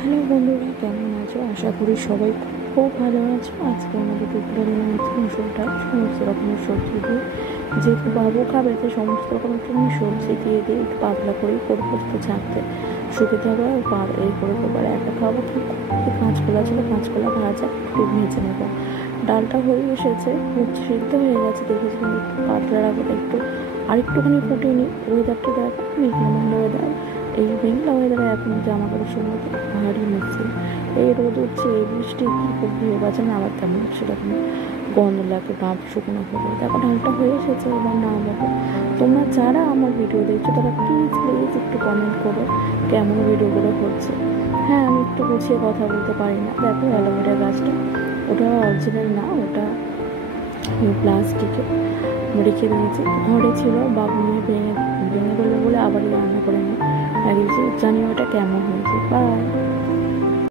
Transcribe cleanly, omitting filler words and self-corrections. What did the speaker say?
Hello বন্ধুরা, কেমন আছো? আশা করি সবাই খুব ভালো আছো। আজকে আমাদের দুপুরের মুসুর ডাল সমস্ত রকমের সবজি দিয়ে, যেহেতু বাবু খাবে তো সমস্ত রকমের সবজি দিয়ে দিয়ে একটু পাতলা করেই করবো, একটু ছাড়তে সুবিধা হবে। আর এই করে এবার একা খাবো কি, কাঁচকলা ছিল, কাঁচকলা ভাজা একটু ভেজে নেবো। ডালটা হয়ে এসেছে, সিদ্ধ হয়ে গেছে দেখেছি, কিন্তু একটু পাতলা রাখবো, একটু আরেকটুখানি ফুটিয়ে নিই। ওয়েদারটা দেখো, মেঘলা মেঘলা ওয়েদার। এই মেঘলা ওয়েদারে এখন জামা কাপড় সময় ভারী মুশকিল। এই রোদ উঠছে, এই বৃষ্টি কী করবি, বাঁচে না আবার তেমন সেরকম গন্ধ লাগে, ডাব শুকনো হয়ে। দেখো ডালটা হয়ে এসেছে, এবার নামাবো। তোমরা যারা আমার ভিডিও দেখছো তারা প্লিজ একটু কমেন্ট করো কেমন ভিডিওগুলো হচ্ছে। হ্যাঁ, আমি একটু গুছিয়ে কথা বলতে পারি না। দেখো অ্যালোভেরা গাছটা, ওটা অরিজিনাল না, ওটা প্লাস্টিকে রেখে দিয়েছি, ঘরে ছিল, বাবু নিয়ে ভেঙে ভেঙে গেলো বলে আবার রান্না করে নিই। জানি ওটা কেমন হয়েছে। বাই।